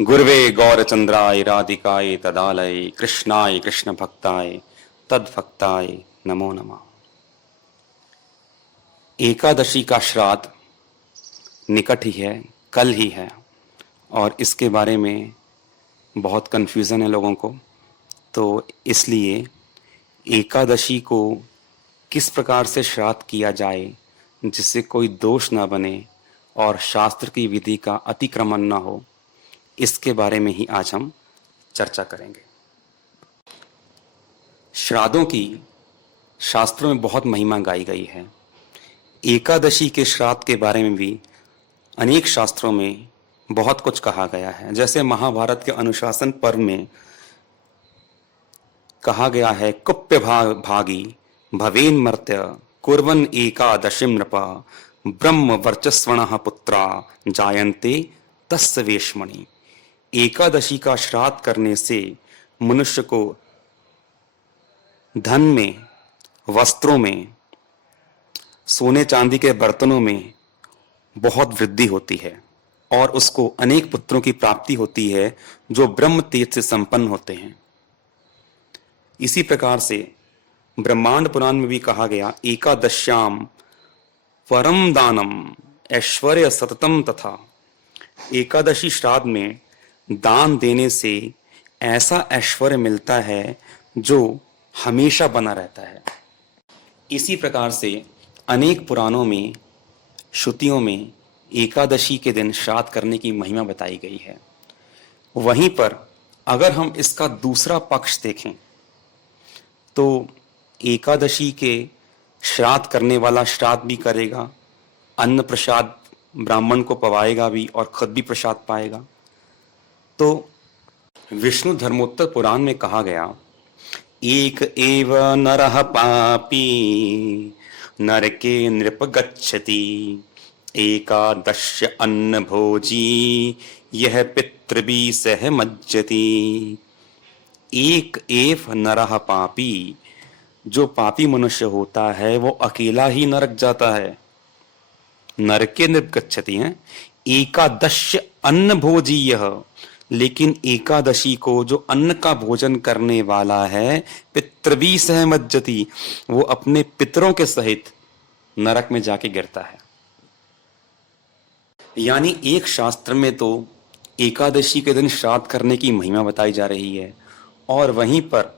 गुरवे गौरचंद्राय राधिकाय तदालय कृष्णाय कृष्ण भक्ताय तद्भक्ताय नमो नमः। एकादशी का श्राद्ध निकट ही है, कल ही है, और इसके बारे में बहुत कन्फ्यूज़न है लोगों को। तो इसलिए एकादशी को किस प्रकार से श्राद्ध किया जाए जिससे कोई दोष ना बने और शास्त्र की विधि का अतिक्रमण ना हो, इसके बारे में ही आज हम चर्चा करेंगे। श्राद्धों की शास्त्रों में बहुत महिमा गाई गई है। एकादशी के श्राद्ध के बारे में भी अनेक शास्त्रों में बहुत कुछ कहा गया है। जैसे महाभारत के अनुशासन पर्व में कहा गया है, कुप्य भागी भवेन मर्त्य कुर्वन एकादशीम नृप ब्रह्म वर्चस्वणः पुत्रा जायन्ते तस्य वेश्मणि। एकादशी का श्राद्ध करने से मनुष्य को धन में, वस्त्रों में, सोने चांदी के बर्तनों में बहुत वृद्धि होती है और उसको अनेक पुत्रों की प्राप्ति होती है जो ब्रह्म तेज से संपन्न होते हैं। इसी प्रकार से ब्रह्मांड पुराण में भी कहा गया, एकादश्याम परम दानम ऐश्वर्य सततम तथा। एकादशी श्राद्ध में दान देने से ऐसा ऐश्वर्य मिलता है जो हमेशा बना रहता है। इसी प्रकार से अनेक पुराणों में, श्रुतियों में एकादशी के दिन श्राद्ध करने की महिमा बताई गई है। वहीं पर अगर हम इसका दूसरा पक्ष देखें तो एकादशी के श्राद्ध करने वाला श्राद्ध भी करेगा, अन्न प्रसाद ब्राह्मण को पवाएगा भी और खुद भी प्रसाद पाएगा। तो विष्णु धर्मोत्तर पुराण में कहा गया, एक एव नरः पापी नरके नृप गच्छति एकादश्य अन्न भोजी यह पितृभि सह मज्जति। एक एव नरः पापी, जो पापी मनुष्य होता है वो अकेला ही नरक जाता है। नरके नृप गच्छति है। एकादश्य अन्न भोजी यह, लेकिन एकादशी को जो अन्न का भोजन करने वाला है, पितृभि सह मज्जति, वो अपने पितरों के सहित नरक में जाके गिरता है। यानी एक शास्त्र में तो एकादशी के दिन श्राद्ध करने की महिमा बताई जा रही है और वहीं पर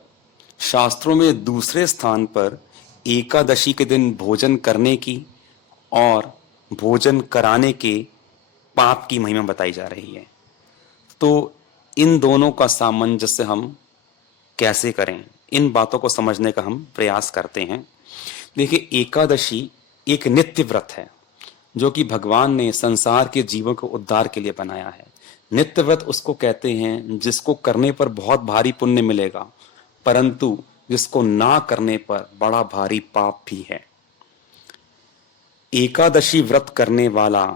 शास्त्रों में दूसरे स्थान पर एकादशी के दिन भोजन करने की और भोजन कराने के पाप की महिमा बताई जा रही है। तो इन दोनों का सामंजस्य हम कैसे करें, इन बातों को समझने का हम प्रयास करते हैं। देखिए, एकादशी एक नित्य व्रत है जो कि भगवान ने संसार के जीवों को उद्धार के लिए बनाया है। नित्य व्रत उसको कहते हैं जिसको करने पर बहुत भारी पुण्य मिलेगा, परंतु जिसको ना करने पर बड़ा भारी पाप भी है। एकादशी व्रत करने वाला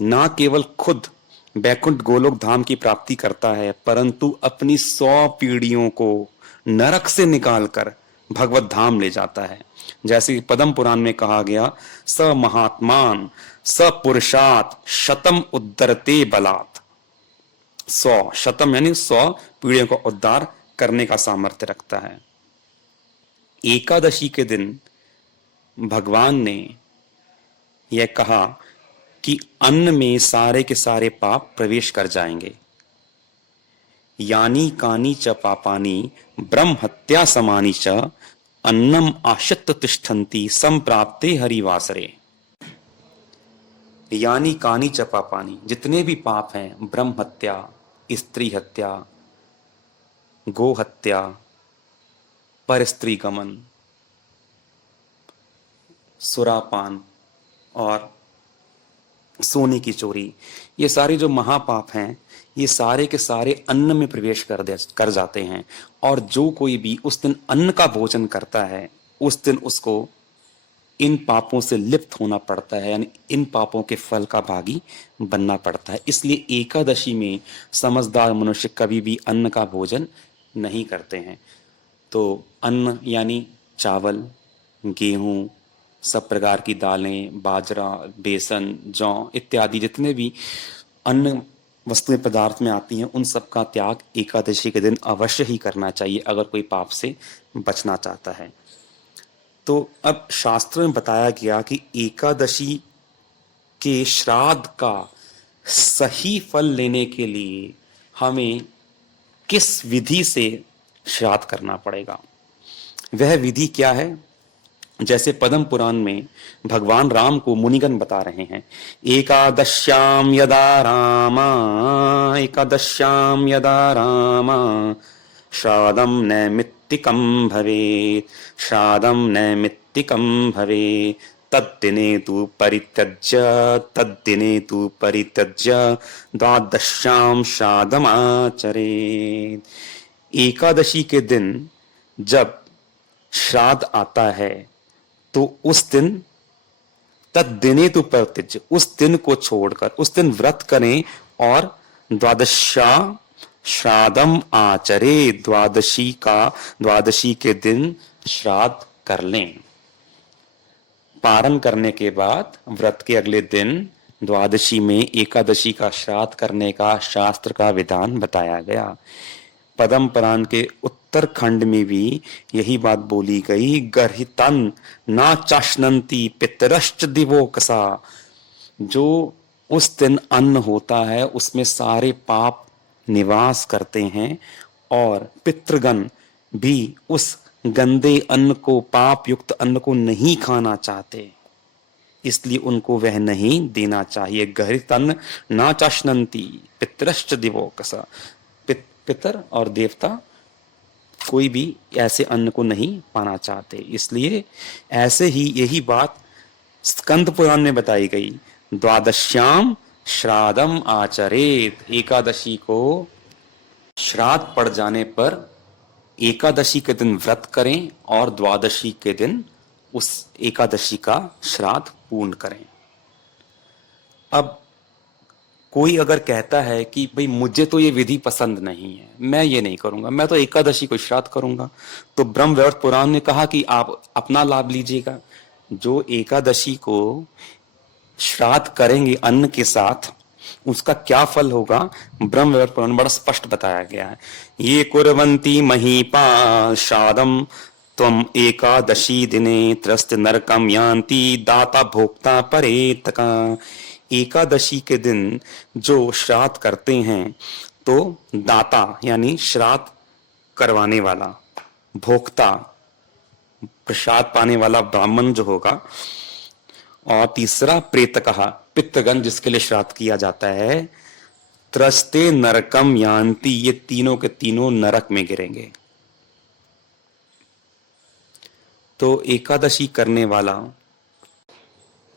ना केवल खुद बैकुंठ गोलोक धाम की प्राप्ति करता है, परंतु अपनी 100 पीढ़ियों को नरक से निकालकर भगवत धाम ले जाता है। जैसे कि पद्म पुराण में कहा गया, स महात्मान स पुरुषात शतम उद्धरते बलात्। 100 शतम यानी 100 पीढ़ियों को उद्धार करने का सामर्थ्य रखता है। एकादशी के दिन भगवान ने यह कहा कि अन्न में सारे के सारे पाप प्रवेश कर जाएंगे। यानी कानी च पापानी ब्रह्म हत्या समानी च अन्नम आश्रित्य तिष्ठन्ति संप्राप्ते हरिवासरे। यानी कानी च पापानी, जितने भी पाप हैं, ब्रह्म हत्या, स्त्री हत्या, गो हत्या, पर स्त्री गमन, सुरापान और सोने की चोरी, ये सारे जो महापाप हैं, ये सारे के सारे अन्न में प्रवेश कर जाते हैं। और जो कोई भी उस दिन अन्न का भोजन करता है, उस दिन उसको इन पापों से लिप्त होना पड़ता है, यानी इन पापों के फल का भागी बनना पड़ता है। इसलिए एकादशी में समझदार मनुष्य कभी भी अन्न का भोजन नहीं करते हैं। तो अन्न यानी चावल, गेहूं, सब प्रकार की दालें, बाजरा, बेसन, जौ इत्यादि जितने भी अन्न वस्तुएं पदार्थ में आती हैं, उन सब का त्याग एकादशी के दिन अवश्य ही करना चाहिए अगर कोई पाप से बचना चाहता है। तो अब शास्त्र में बताया गया कि एकादशी के श्राद्ध का सही फल लेने के लिए हमें किस विधि से श्राद्ध करना पड़ेगा। वह विधि क्या है? जैसे पद्म पुराण में भगवान राम को मुनिगण बता रहे हैं, एकादश्याम यदा रामा, एकादश्याम यदा रामा श्राद्धं नैमित्तिकं भवेत्, श्राद्धं नैमित्तिकं भवेत्, तद्दिने तु परित्यज्य, तद्दिने तु परित्यज्य द्वादश्याम श्राद्धमाचरेत्। एकादशी के दिन जब श्राद्ध आता है तो उस दिन तद्दिने तु परित्यज्य, उस दिन को छोड़कर उस दिन व्रत करें और द्वादशा श्राद्धम आचरे, द्वादशी के दिन श्राद्ध कर लें। पारण करने के बाद व्रत के अगले दिन द्वादशी में एकादशी का श्राद्ध करने का शास्त्र का विधान बताया गया। पद्म पुराण के उत्तरखंड में भी यही बात बोली गई, गर्हितन ना चाशनंती पितरश्च दिवोकसा। जो उस दिन अन्न होता है उसमें सारे पाप निवास करते हैं और पितृगण भी उस गंदे अन्न को, पाप युक्त अन्न को नहीं खाना चाहते, इसलिए उनको वह नहीं देना चाहिए। गर्हितन ना चाशनंती पितरश्च दिवोकसा। पितर और देवता कोई भी ऐसे अन्न को नहीं पाना चाहते, इसलिए ऐसे ही यही बात स्कंद पुराण में बताई गई, द्वादश्याम श्राद्धम आचरेत। एकादशी को श्राद्ध पड़ जाने पर एकादशी के दिन व्रत करें और द्वादशी के दिन उस एकादशी का श्राद्ध पूर्ण करें। अब कोई अगर कहता है कि भाई मुझे तो ये विधि पसंद नहीं है, मैं ये नहीं करूंगा, मैं तो एकादशी को श्राद्ध करूंगा, तो ब्रह्म वैवर्त पुराण ने कहा कि आप अपना लाभ लीजिएगा। जो एकादशी को श्राद्ध करेंगे अन्न के साथ, उसका क्या फल होगा ब्रह्म वैवर्त पुराण बड़ा स्पष्ट बताया गया है। ये कुर्वन्ति महीपाल श्राद्धम त्वम एकादशी दिने त्रस्त नरकम यान्ति दाता भोक्ता परेतका। एकादशी के दिन जो श्राद्ध करते हैं तो दाता यानी श्राद्ध करवाने वाला, भोक्ता प्रसाद पाने वाला ब्राह्मण जो होगा, और तीसरा प्रेतकः पितृगण जिसके लिए श्राद्ध किया जाता है, त्रस्ते नरकम यान्ति, ये तीनों के तीनों नरक में गिरेंगे। तो एकादशी करने वाला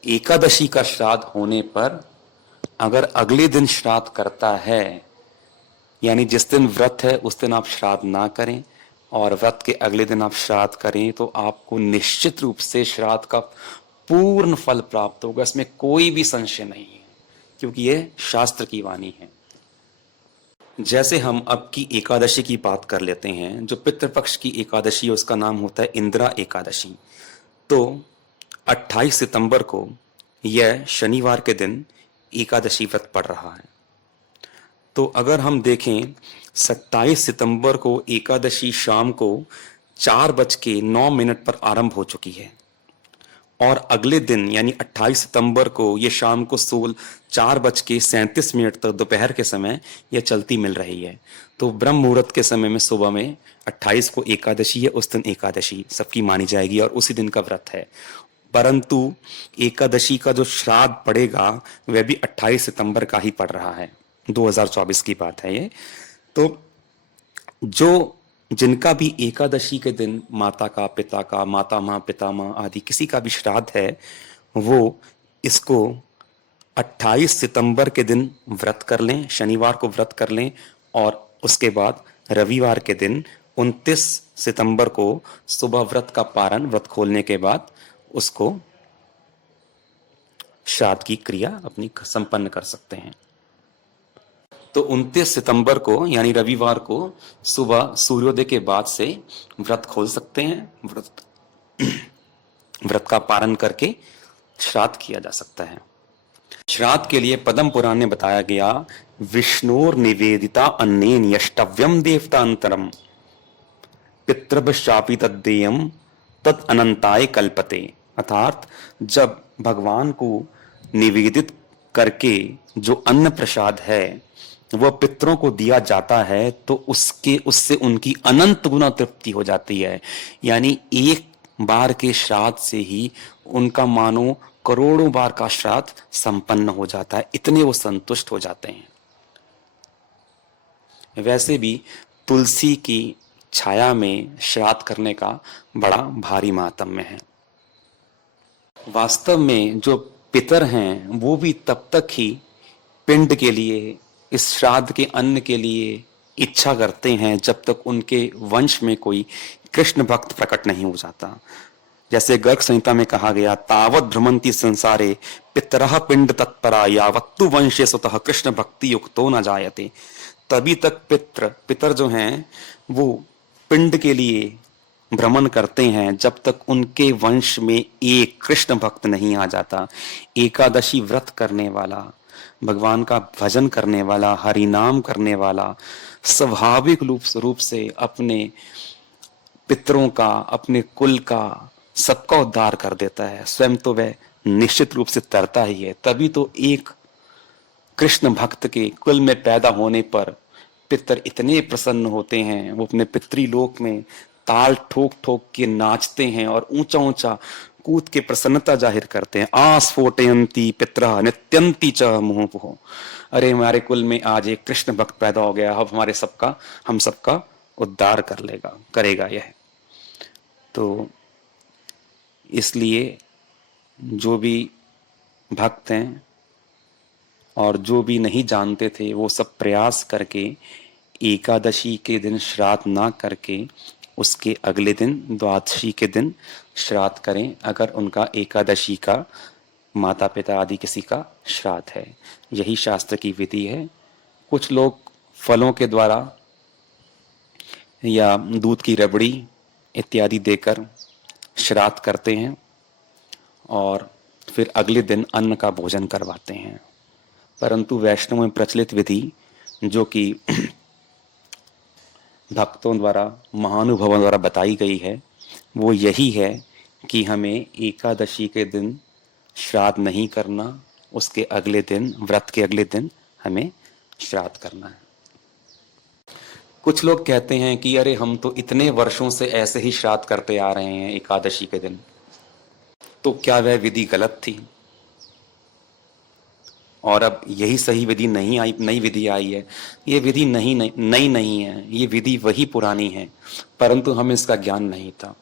एकादशी का श्राद्ध होने पर अगर अगले दिन श्राद्ध करता है, यानी जिस दिन व्रत है उस दिन आप श्राद्ध ना करें और व्रत के अगले दिन आप श्राद्ध करें, तो आपको निश्चित रूप से श्राद्ध का पूर्ण फल प्राप्त होगा। इसमें कोई भी संशय नहीं है, क्योंकि यह शास्त्र की वाणी है। जैसे हम अब की एकादशी की बात कर लेते हैं, जो पितृपक्ष की एकादशी है उसका नाम होता है इंदिरा एकादशी। तो 28 सितंबर को यह शनिवार के दिन एकादशी व्रत पड़ रहा है। तो अगर हम देखें 27 सितंबर को एकादशी शाम को 4:09 पर आरंभ हो चुकी है और अगले दिन यानी 28 सितंबर को ये शाम को 4:37 तक दोपहर के समय यह चलती मिल रही है। तो ब्रह्म मुहूर्त के समय में सुबह में 28 को एकादशी है, उस दिन एकादशी सबकी मानी जाएगी और उसी दिन का व्रत है। परंतु एकादशी का जो श्राद्ध पड़ेगा वह भी 28 सितंबर का ही पड़ रहा है, 2024 की बात है ये। तो जो जिनका भी एकादशी के दिन माता का, पिता का, माता माँ, पिता माँ आदि किसी का भी श्राद्ध है, वो इसको 28 सितंबर के दिन व्रत कर लें, शनिवार को व्रत कर लें और उसके बाद रविवार के दिन 29 सितंबर को सुबह व्रत का पारण, व्रत खोलने के बाद उसको श्राद्ध की क्रिया अपनी संपन्न कर सकते हैं। तो 29 सितंबर को यानी रविवार को सुबह सूर्योदय के बाद से व्रत खोल सकते हैं, व्रत का पारण करके श्राद्ध किया जा सकता है। श्राद्ध के लिए पद्म पुराण में बताया गया, विष्णुर निवेदिता अन्नेन यष्टव्यम देवतांतरम पितृभशापि तद्देयम तद अनंताय कल्पते। अर्थात जब भगवान को निवेदित करके जो अन्न प्रसाद है वह पितरों को दिया जाता है तो उससे उनकी अनंत गुना तृप्ति हो जाती है। यानी एक बार के श्राद्ध से ही उनका मानो करोड़ों बार का श्राद्ध संपन्न हो जाता है, इतने वो संतुष्ट हो जाते हैं। वैसे भी तुलसी की छाया में श्राद्ध करने का बड़ा भारी माहात्म्य है। वास्तव में जो पितर हैं वो भी तब तक ही पिंड के लिए, इस श्राद्ध के अन्न के लिए इच्छा करते हैं जब तक उनके वंश में कोई कृष्ण भक्त प्रकट नहीं हो जाता। जैसे गर्ग संहिता में कहा गया, तावत भ्रमंती संसारे पितरः पिंड तत्परा यावत्तु वंशे स्वतः कृष्ण भक्ति युक्तो न जायते। तभी तक पितर जो हैं वो पिंड के लिए भ्रमण करते हैं जब तक उनके वंश में एक कृष्ण भक्त नहीं आ जाता। एकादशी व्रत करने वाला, भगवान का भजन करने वाला, हरि नाम करने वाला स्वाभाविक रूप से अपने पितरों का, अपने कुल का, सबका उद्धार कर देता है। स्वयं तो वह निश्चित रूप से तरता ही है। तभी तो एक कृष्ण भक्त के कुल में पैदा होने पर पितर इतने प्रसन्न होते हैं, वो अपने पितृलोक में ताल ठोक ठोक के नाचते हैं और ऊंचा ऊंचा कूद के प्रसन्नता जाहिर करते हैं। आस्फोटयंती पितरा नित्यंती च मुहुः। अरे हमारे कुल में आज एक कृष्ण भक्त पैदा हो गया, अब हम सबका उद्धार करेगा यह। तो इसलिए जो भी भक्त हैं और जो भी नहीं जानते थे वो सब प्रयास करके एकादशी के दिन श्राद्ध ना करके उसके अगले दिन द्वादशी के दिन श्राद्ध करें, अगर उनका एकादशी का माता पिता आदि किसी का श्राद्ध है। यही शास्त्र की विधि है। कुछ लोग फलों के द्वारा या दूध की रबड़ी इत्यादि देकर श्राद्ध करते हैं और फिर अगले दिन अन्न का भोजन करवाते हैं। परंतु वैष्णव में प्रचलित विधि जो कि भक्तों द्वारा, महानुभवों द्वारा बताई गई है, वो यही है कि हमें एकादशी के दिन श्राद्ध नहीं करना, उसके अगले दिन, व्रत के अगले दिन हमें श्राद्ध करना है। कुछ लोग कहते हैं कि अरे हम तो इतने वर्षों से ऐसे ही श्राद्ध करते आ रहे हैं एकादशी के दिन, तो क्या वह विधि गलत थी और अब यही सही विधि नहीं आई, नई विधि आई है? ये विधि नई नहीं है, ये विधि वही पुरानी है, परंतु हमें इसका ज्ञान नहीं था।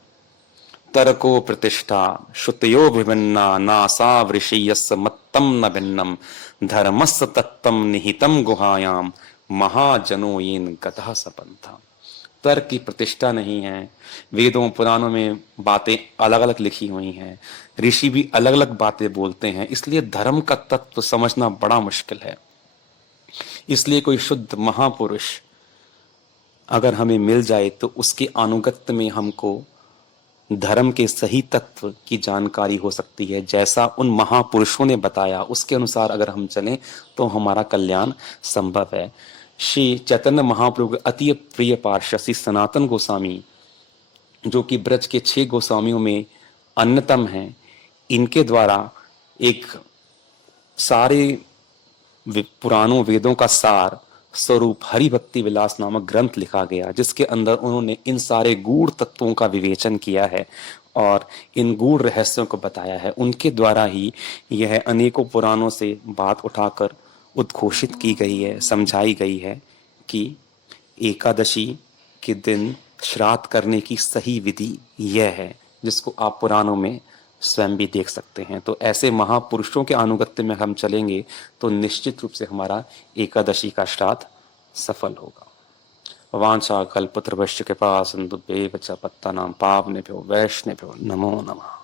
तरको प्रतिष्ठा श्रुतयो विभिन्ना नासा वृषयस्य मत्तम न भिन्नम धर्मस्य तत्तम निहितम गुहायाम महाजनो येन गतः सपंथा। तर्क की प्रतिष्ठा नहीं है। वेदों पुराणों में बातें अलग अलग लिखी हुई हैं, ऋषि भी अलग अलग बातें बोलते हैं, इसलिए धर्म का तत्व समझना बड़ा मुश्किल है। इसलिए कोई शुद्ध महापुरुष अगर हमें मिल जाए तो उसके अनुगत्य में हमको धर्म के सही तत्व की जानकारी हो सकती है। जैसा उन महापुरुषों ने बताया उसके अनुसार अगर हम चलें तो हमारा कल्याण संभव है। श्री चैतन्य महाप्रभु के अति प्रिय पार्षद श्री सनातन गोस्वामी, जो कि ब्रज के 6 गोस्वामियों में अन्यतम हैं, इनके द्वारा एक सारे पुराणों वेदों का सार स्वरूप हरि भक्ति विलास नामक ग्रंथ लिखा गया, जिसके अंदर उन्होंने इन सारे गूढ़ तत्वों का विवेचन किया है और इन गूढ़ रहस्यों को बताया है। उनके द्वारा ही यह अनेकों पुराणों से बात उठाकर उद्घोषित की गई है, समझाई गई है कि एकादशी के दिन श्राद्ध करने की सही विधि यह है, जिसको आप पुराणों में स्वयं भी देख सकते हैं। तो ऐसे महापुरुषों के अनुगत्य में हम चलेंगे तो निश्चित रूप से हमारा एकादशी का श्राद्ध सफल होगा। वांछा कल्पतरुभ्यश्च कृपा सिन्धुभ्येव च पतितानां पावनेभ्यो वैष्णवेभ्यो नमो नमः।